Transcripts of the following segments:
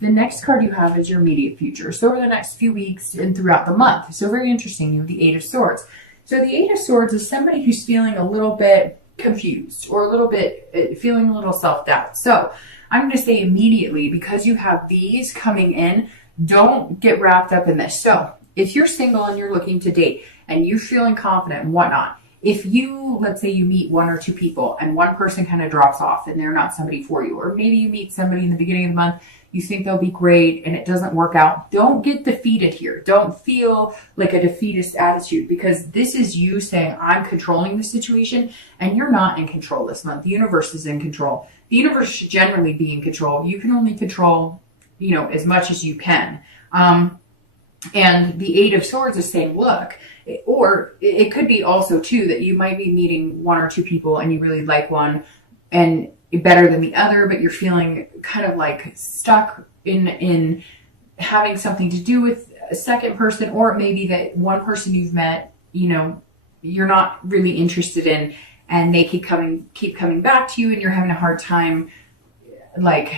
the next card you have is your immediate future. So over the next few weeks and throughout the month. So very interesting. You have the Eight of Swords. So the Eight of Swords is somebody who's feeling a little bit confused or a little bit feeling a little self-doubt. So I'm going to say immediately, because you have these coming in, don't get wrapped up in this. So if you're single and you're looking to date and you're feeling confident and whatnot, if you, let's say you meet one or two people and one person kind of drops off and they're not somebody for you, or maybe you meet somebody in the beginning of the month, you think they'll be great and it doesn't work out, don't get defeated here. Don't feel like a defeatist attitude, because this is you saying, I'm controlling the situation, and you're not in control this month. The universe is in control. The universe should generally be in control. You can only control, as much as you can. And the Eight of Swords is saying, look, or it could be also too that you might be meeting one or two people and you really like one and better than the other, but you're feeling kind of like stuck in having something to do with a second person, or it may be that one person you've met, you're not really interested in, and they keep coming back to you, and you're having a hard time like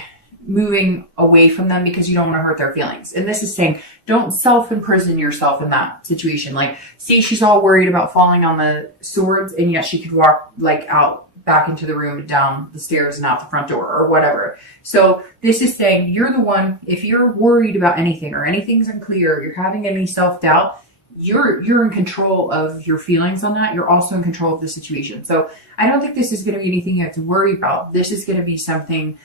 moving away from them because you don't want to hurt their feelings. And this is saying, don't self-imprison yourself in that situation. Like, see, she's all worried about falling on the swords, and yet she could walk like out back into the room and down the stairs and out the front door or whatever. So this is saying, you're the one, if you're worried about anything or anything's unclear, you're having any self-doubt, you're in control of your feelings on that. You're also in control of the situation. So I don't think this is going to be anything you have to worry about. This is going to be something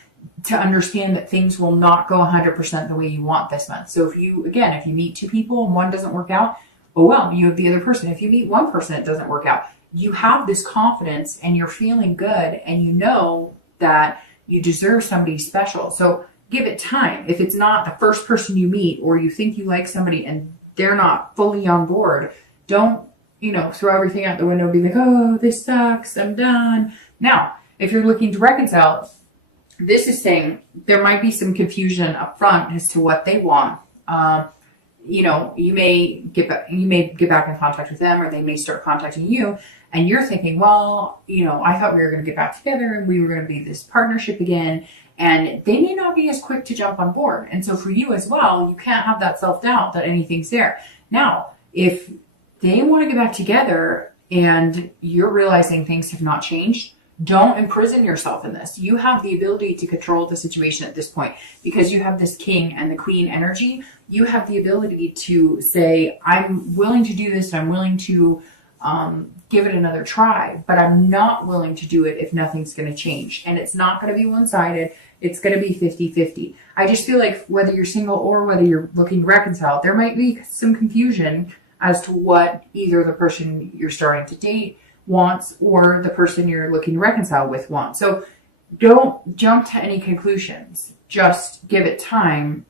to understand that things will not go 100% the way you want this month. So if you meet two people and one doesn't work out, oh well, you have the other person. If you meet one person, it doesn't work out. You have this confidence and you're feeling good, and you know that you deserve somebody special. So give it time. If it's not the first person you meet, or you think you like somebody and they're not fully on board, don't, throw everything out the window and be like, oh, this sucks, I'm done. Now, if you're looking to reconcile, this is saying there might be some confusion up front as to what they want. You may get back in contact with them, or they may start contacting you, and you're thinking, well, I thought we were going to get back together and we were going to be this partnership again, and they may not be as quick to jump on board. And so for you as well, you can't have that self-doubt that anything's there. Now, if they want to get back together and you're realizing things have not changed, don't imprison yourself in this. You have the ability to control the situation at this point, because you have this King and the Queen energy. You have the ability to say, I'm willing to do this, and I'm willing to give it another try, but I'm not willing to do it if nothing's going to change. And it's not going to be one-sided. It's going to be 50-50. I just feel like whether you're single or whether you're looking to reconcile, there might be some confusion as to what either the person you're starting to date wants or the person you're looking to reconcile with wants. So don't jump to any conclusions. Just give it time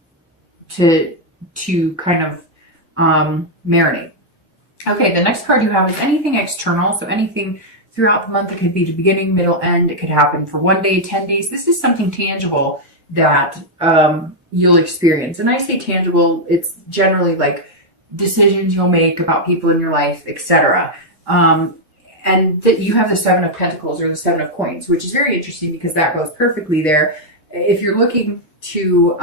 to kind of marinate. Okay, the next card you have is anything external. So anything throughout the month. It could be the beginning, middle, end. It could happen for 1 day, 10 days. This is something tangible that you'll experience. And I say tangible, it's generally like decisions you'll make about people in your life, etc. And that you have the Seven of Pentacles or the Seven of Coins, which is very interesting because that goes perfectly there. If you're looking to,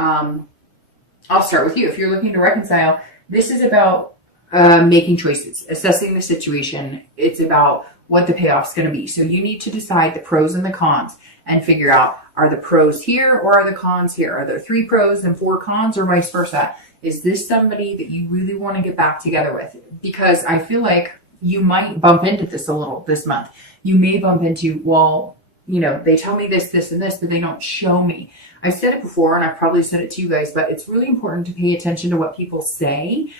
I'll start with you. If you're looking to reconcile, this is about making choices, assessing the situation. It's about what the payoff's going to be. So you need to decide the pros and the cons and figure out, are the pros here or are the cons here? Are there 3 pros and 4 cons, or vice versa? Is this somebody that you really want to get back together with? Because I feel like you might bump into this a little this month. You may bump into, well, they tell me this, this, and this, but they don't show me. I've said it before, and I've probably said it to you guys, but it's really important to pay attention to what people say,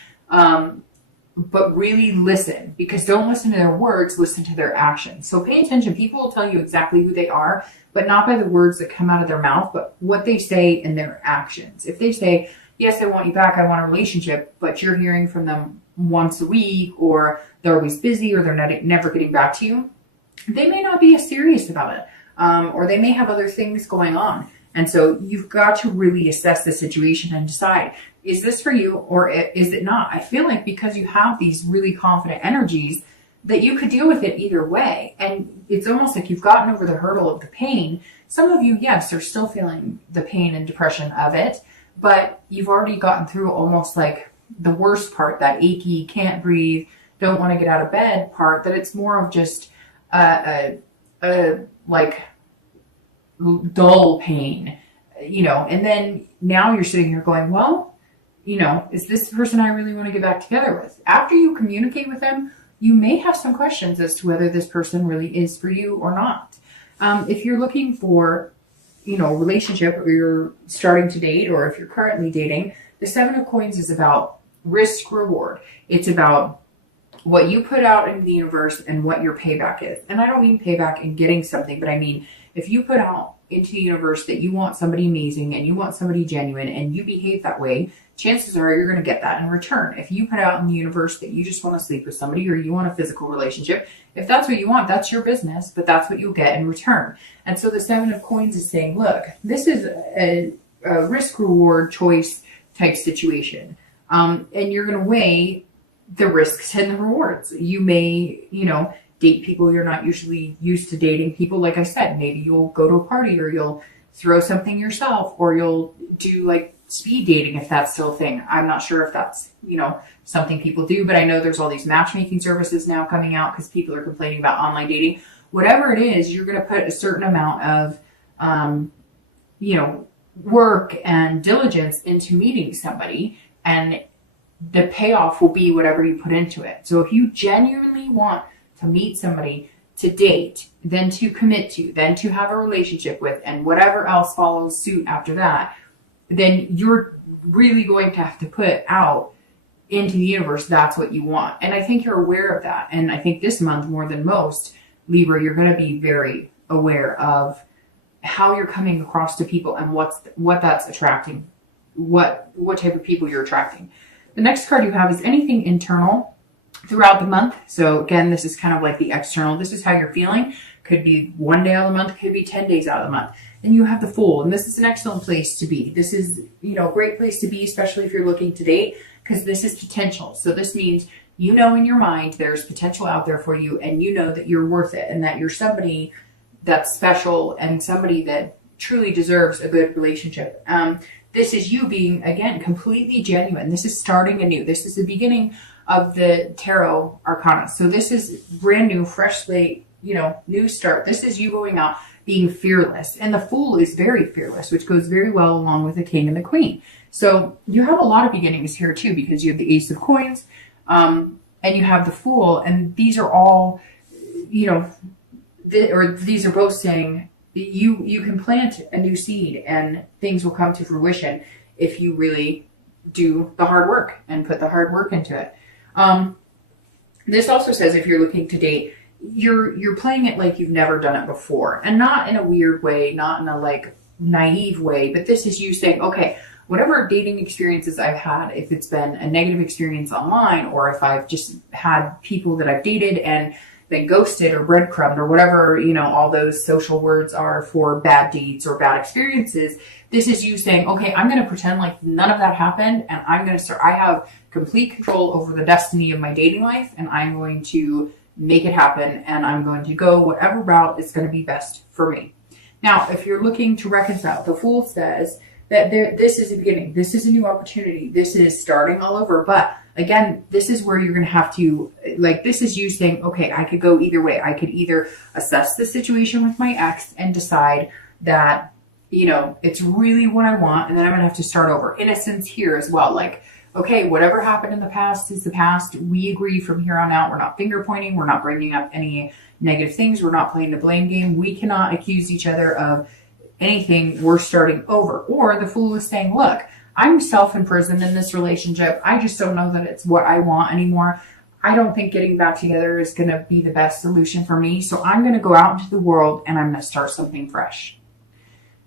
but really listen, because don't listen to their words, listen to their actions. So pay attention. People will tell you exactly who they are, but not by the words that come out of their mouth, but what they say in their actions. If they say, yes, I want you back, I want a relationship, but you're hearing from them once a week, or they're always busy, or they're never getting back to you, they may not be as serious about it, or they may have other things going on. And so you've got to really assess the situation and decide, is this for you or is it not? I feel like because you have these really confident energies that you could deal with it either way. And it's almost like you've gotten over the hurdle of the pain. Some of you, yes, are still feeling the pain and depression of it, but you've already gotten through almost like the worst part, that achy, can't breathe, don't want to get out of bed part, that it's more of just like dull pain, and then now you're sitting here going, well, is this the person I really want to get back together with? After you communicate with them, you may have some questions as to whether this person really is for you or not. If you're looking for, a relationship, or you're starting to date, or if you're currently dating, the Seven of Coins is about risk reward. It's about what you put out into the universe and what your payback is. And I don't mean payback in getting something, but I mean, if you put out into the universe that you want somebody amazing and you want somebody genuine and you behave that way, chances are you're going to get that in return. If you put out in the universe that you just want to sleep with somebody or you want a physical relationship, if that's what you want, that's your business, but that's what you'll get in return. And so the Seven of Coins is saying, look, this is a risk reward choice type situation. And you're going to weigh the risks and the rewards. You may, date people you're not usually used to dating. People, like I said, maybe you'll go to a party or you'll throw something yourself, or you'll do like speed dating if that's still a thing. I'm not sure if that's, something people do, but I know there's all these matchmaking services now coming out because people are complaining about online dating. Whatever it is, you're going to put a certain amount of, work and diligence into meeting somebody, and the payoff will be whatever you put into it. So if you genuinely want to meet somebody, to date, then to commit to, then to have a relationship with, and whatever else follows suit after that, then you're really going to have to put out into the universe that's what you want. And I think you're aware of that. And I think this month, more than most, Libra, you're going to be very aware of how you're coming across to people and what that's attracting, what type of people you're attracting. The next card you have is anything internal throughout the month. So again, this is kind of like the external. This is how you're feeling. Could be 1 day out of the month, could be 10 days out of the month. And you have the Fool, and this is an excellent place to be. This is, a great place to be, especially if you're looking to date, because this is potential. So this means, in your mind, there's potential out there for you, and you know that you're worth it, and that you're somebody that's special and somebody that truly deserves a good relationship. This is you being, again, completely genuine. This is starting anew. This is the beginning of the tarot arcana. So this is brand new, fresh slate, new start. This is you going out being fearless. And the Fool is very fearless, which goes very well along with the King and the Queen. So you have a lot of beginnings here too, because you have the Ace of Coins, and you have the Fool. And these are all, these are both saying you can plant a new seed and things will come to fruition if you really do the hard work and put the hard work into it. This also says if you're looking to date, you're playing it like you've never done it before, and not in a weird way, not in a like naive way, but this is you saying, okay, whatever dating experiences I've had, if it's been a negative experience online, or if I've just had people that I've dated and then ghosted or breadcrumbed or whatever, all those social words are for bad dates or bad experiences. This is you saying, okay, I'm going to pretend like none of that happened, and I'm going to start, I have complete control over the destiny of my dating life, and I'm going to make it happen, and I'm going to go whatever route is going to be best for me. Now, if you're looking to reconcile, the Fool says that this is a beginning. This is a new opportunity. This is starting all over. But again, this is where you're going to have to, this is you saying, okay, I could go either way. I could either assess the situation with my ex and decide that, it's really what I want, and then I'm going to have to start over. Innocence here as well. Okay, whatever happened in the past is the past. We agree from here on out. We're not finger pointing. We're not bringing up any negative things. We're not playing the blame game. We cannot accuse each other of anything. We're starting over. Or the Fool is saying, look, I'm self-imprisoned in this relationship. I just don't know that it's what I want anymore. I don't think getting back together is going to be the best solution for me. So I'm going to go out into the world and I'm going to start something fresh.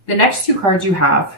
The next two cards you have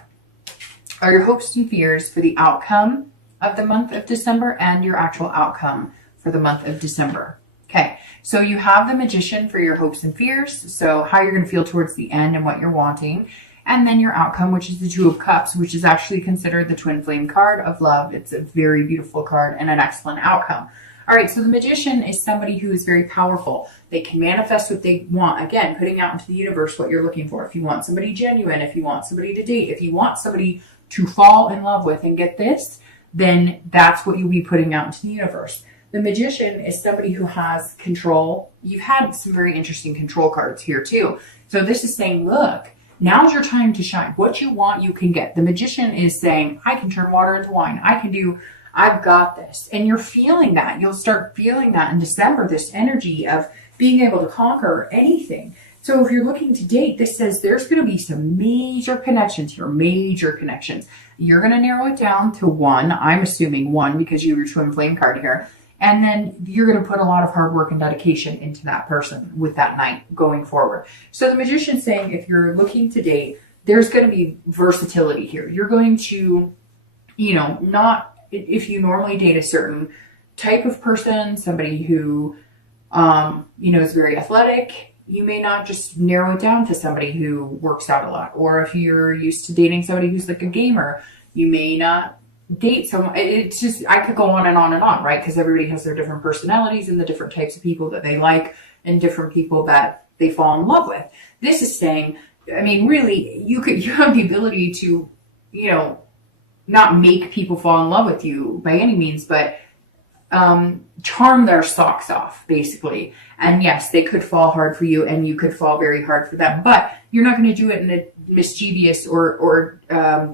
are your hopes and fears for the outcome of the month of December and your actual outcome for the month of December. Okay, so you have the Magician for your hopes and fears, so how you're going to feel towards the end and what you're wanting, and then your outcome, which is the Two of Cups, which is actually considered the twin flame card of love. It's a very beautiful card and an excellent outcome. All right, so the Magician is somebody who is very powerful. They can manifest what they want. Again, putting out into the universe what you're looking for. If you want somebody genuine, if you want somebody to date, if you want somebody to fall in love with and get this, then that's what you'll be putting out into the universe. The Magician is somebody who has control. You've had some very interesting control cards here too. So this is saying, look, now's your time to shine. What you want, you can get. The Magician is saying, I can turn water into wine. I've got this. And you're feeling that. You'll start feeling that in December, this energy of being able to conquer anything. So if you're looking to date, this says there's going to be some major connections here, major connections. You're going to narrow it down to one. I'm assuming one because you have your twin flame card here. And then you're going to put a lot of hard work and dedication into that person with that night going forward. So the Magician's saying if you're looking to date, there's going to be versatility here. You're going to, not, if you normally date a certain type of person, somebody who, is very athletic, you may not just narrow it down to somebody who works out a lot. Or if you're used to dating somebody who's like a gamer, you may not date someone. It's just, I could go on and on and on, right? Because everybody has their different personalities and the different types of people that they like and different people that they fall in love with. This is saying, I mean, really, you have the ability to, not make people fall in love with you by any means, but charm their socks off, basically. And yes, they could fall hard for you and you could fall very hard for them, but you're not going to do it in a mischievous or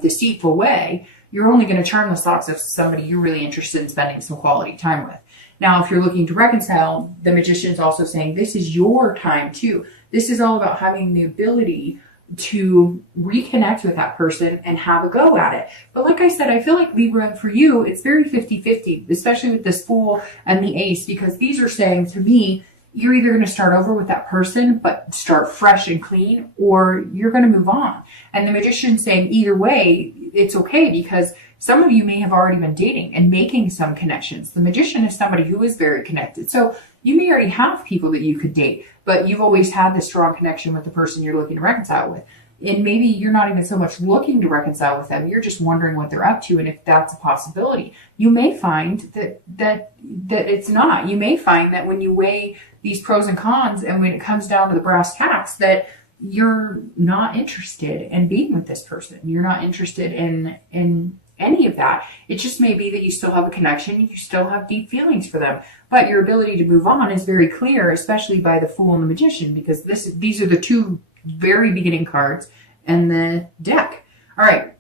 deceitful way. You're only going to charm the socks of somebody you're really interested in spending some quality time with. Now, if you're looking to reconcile, the Magician's also saying this is your time too. This is all about having the ability to reconnect with that person and have a go at it. But like I said, I feel like Libra, for you, it's very 50-50, especially with this Fool and the Ace, because these are saying to me, you're either going to start over with that person, but start fresh and clean, or you're going to move on. And the Magician's saying either way, it's okay, because some of you may have already been dating and making some connections. The Magician is somebody who is very connected. So you may already have people that you could date, but you've always had this strong connection with the person you're looking to reconcile with. And maybe you're not even so much looking to reconcile with them. You're just wondering what they're up to and if that's a possibility. You may find that it's not. You may find that when you weigh these pros and cons and when it comes down to the brass tacks, that you're not interested in being with this person. You're not interested in any of that. It just may be that you still have a connection. You still have deep feelings for them. But your ability to move on is very clear, especially by the Fool and the Magician, because these are the two very beginning cards in the deck. All right.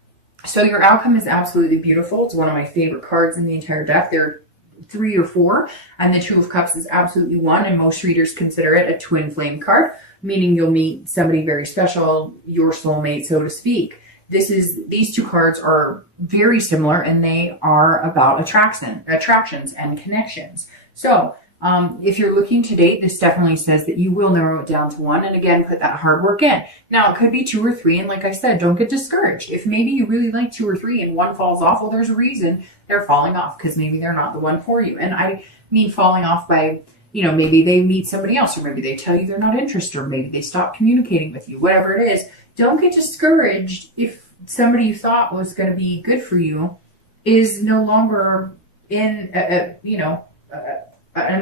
So your outcome is absolutely beautiful. It's one of my favorite cards in the entire deck. There are 3 or 4, and the Two of Cups is absolutely 1, and most readers consider it a twin flame card, meaning you'll meet somebody very special, your soulmate, so to speak. These two cards are very similar, and they are about attractions and connections. So if you're looking to date, this definitely says that you will narrow it down to 1, and again, put that hard work in. Now, it could be 2 or 3, and like I said, don't get discouraged. If maybe you really like 2 or 3 and one falls off, well, there's a reason they're falling off, because maybe they're not the one for you. And I mean falling off by, maybe they meet somebody else, or maybe they tell you they're not interested, or maybe they stop communicating with you, whatever it is. Don't get discouraged if somebody you thought was going to be good for you is no longer in an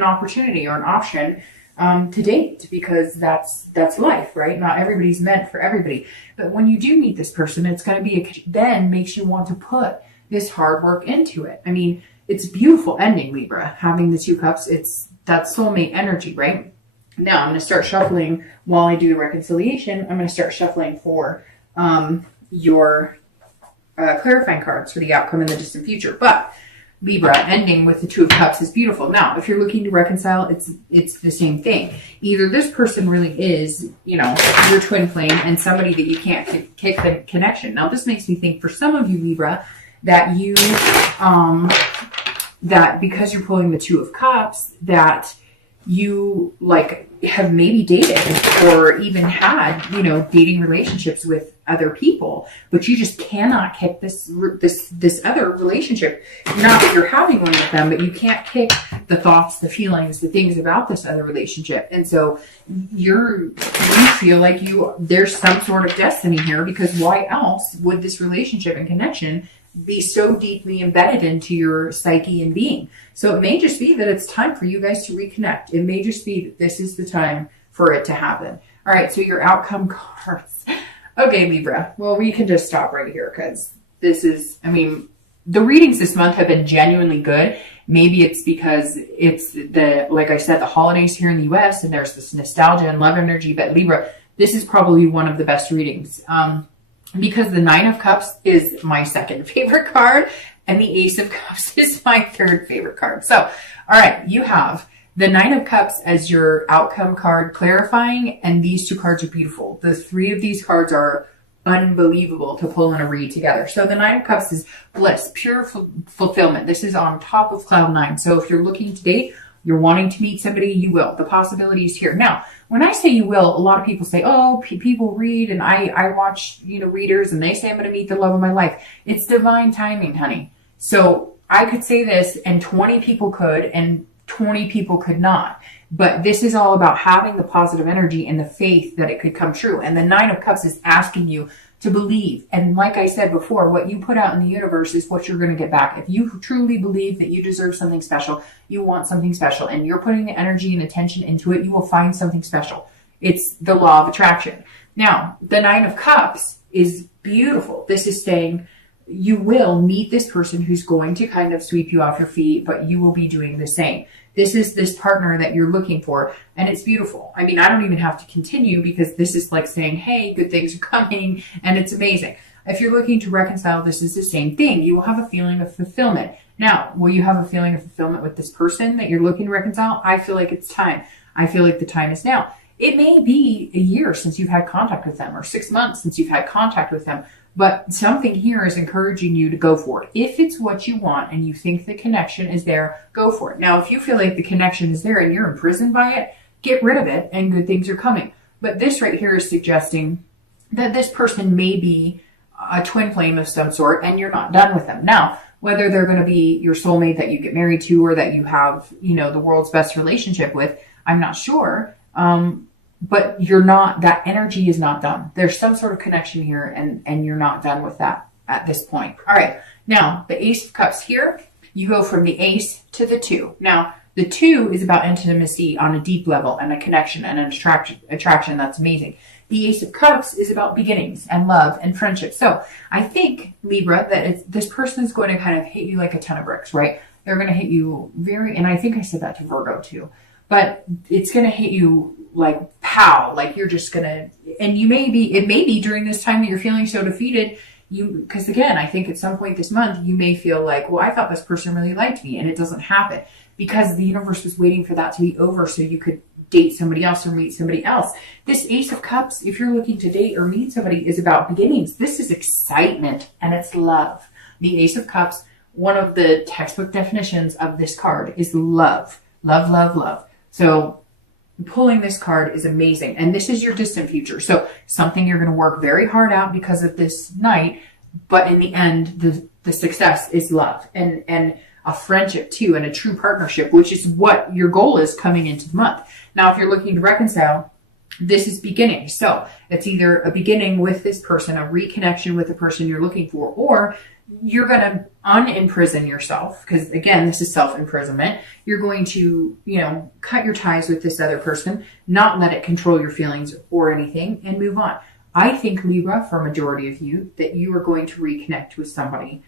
opportunity or an option to date, because that's life, right? Not everybody's meant for everybody. But when you do meet this person, it's going to be then makes you want to put this hard work into it. I mean, it's a beautiful ending, Libra, having the 2 cups. It's that soulmate energy, right? Now I'm going to start shuffling while I do the reconciliation. I'm going to start shuffling for your clarifying cards for the outcome in the distant future. But Libra ending with the 2 of Cups is beautiful. Now, if you're looking to reconcile, it's the same thing. Either this person really is, your twin flame and somebody that you can't kick the connection. Now, this makes me think for some of you, Libra, that you, that because you're pulling the 2 of Cups, that you have maybe dated or even had, dating relationships with other people, but you just cannot kick this other relationship. Not that you're having one with them, but you can't kick the thoughts, the feelings, the things about this other relationship. And so you feel like there's some sort of destiny here, because why else would this relationship and connection be so deeply embedded into your psyche and being? So it may just be that it's time for you guys to reconnect. It may just be that this is the time for it to happen. All right, so your outcome cards. Okay, Libra. Well, we can just stop right here, because This is, I mean, the readings this month have been genuinely good. Maybe it's because it's the, like I said, the holidays here in the US and there's this nostalgia and love energy, but Libra, this is probably one of the best readings. Because the Nine of Cups is my second favorite card and the Ace of Cups is my third favorite card. So, all right, you have the Nine of Cups as your outcome card clarifying, and these two cards are beautiful. The three of these cards are unbelievable to pull in a read together. So the Nine of Cups is bliss, pure fulfillment. This is on top of cloud nine. So if you're looking to date, you're wanting to meet somebody, you will. The possibility is here. Now, when I say you will, a lot of people say, oh, people read, and I watch, readers, and they say I'm going to meet the love of my life. It's divine timing, honey. So I could say this, and 20 people could, and 20 people could not. But this is all about having the positive energy and the faith that it could come true. And the Nine of Cups is asking you to believe. And like I said before, what you put out in the universe is what you're going to get back. If you truly believe that you deserve something special, you want something special, and you're putting the energy and attention into it, you will find something special. It's the law of attraction. Now, the Nine of Cups is beautiful. This is saying you will meet this person who's going to kind of sweep you off your feet, but you will be doing the same. This is this partner that you're looking for, and it's beautiful. I mean, I don't even have to continue because this is like saying, hey, good things are coming, and it's amazing. If you're looking to reconcile, this is the same thing. You will have a feeling of fulfillment. Now, will you have a feeling of fulfillment with this person that you're looking to reconcile? I feel like it's time. I feel like the time is now. It may be a year since you've had contact with them, or 6 months since you've had contact with them, but something here is encouraging you to go for it. If it's what you want and you think the connection is there, go for it. Now, if you feel like the connection is there and you're imprisoned by it, get rid of it and good things are coming. But this right here is suggesting that this person may be a twin flame of some sort and you're not done with them. Now, whether they're going to be your soulmate that you get married to or that you have, the world's best relationship with, I'm not sure. But you're not, that energy is not done. There's some sort of connection here and you're not done with that at this point. All right. Now, the Ace of Cups here, you go from the Ace to the Two. Now, the Two is about intimacy on a deep level and a connection and an attraction that's amazing. The Ace of Cups is about beginnings and love and friendship. So I think, Libra, that this person is going to kind of hit you like a ton of bricks, right? They're going to hit you and I think I said that to Virgo too, but it's going to hit you like pow, like you're just gonna, and it may be during this time that you're feeling so defeated, because again, I think at some point this month, you may feel like, well, I thought this person really liked me, and it doesn't happen because the universe was waiting for that to be over so you could date somebody else or meet somebody else. This Ace of Cups, if you're looking to date or meet somebody, is about beginnings. This is excitement and it's love. The Ace of Cups, one of the textbook definitions of this card is love. Love, love, love. So pulling this card is amazing. And this is your distant future. So something you're going to work very hard out because of this night. But in the end, the success is love and a friendship too, and a true partnership, which is what your goal is coming into the month. Now, if you're looking to reconcile, this is beginning. So it's either a beginning with this person, a reconnection with the person you're looking for, or you're going to unimprison yourself, because again, this is self-imprisonment. You're going to, cut your ties with this other person, not let it control your feelings or anything, and move on. I think, Libra, for a majority of you, that you are going to reconnect with somebody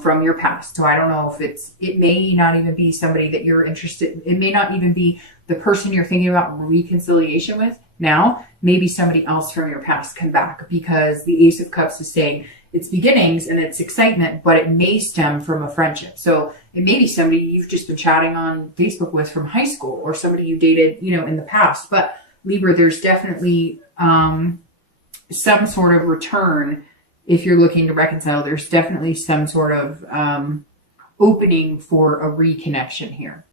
from your past. So I don't know if it may not even be somebody that you're interested in. It may not even be the person you're thinking about reconciliation with now. Maybe somebody else from your past come back, because the Ace of Cups is saying it's beginnings and it's excitement, but it may stem from a friendship. So it may be somebody you've just been chatting on Facebook with from high school, or somebody you dated, in the past. But Libra, there's definitely some sort of return. If you're looking to reconcile, there's definitely some sort of opening for a reconnection here.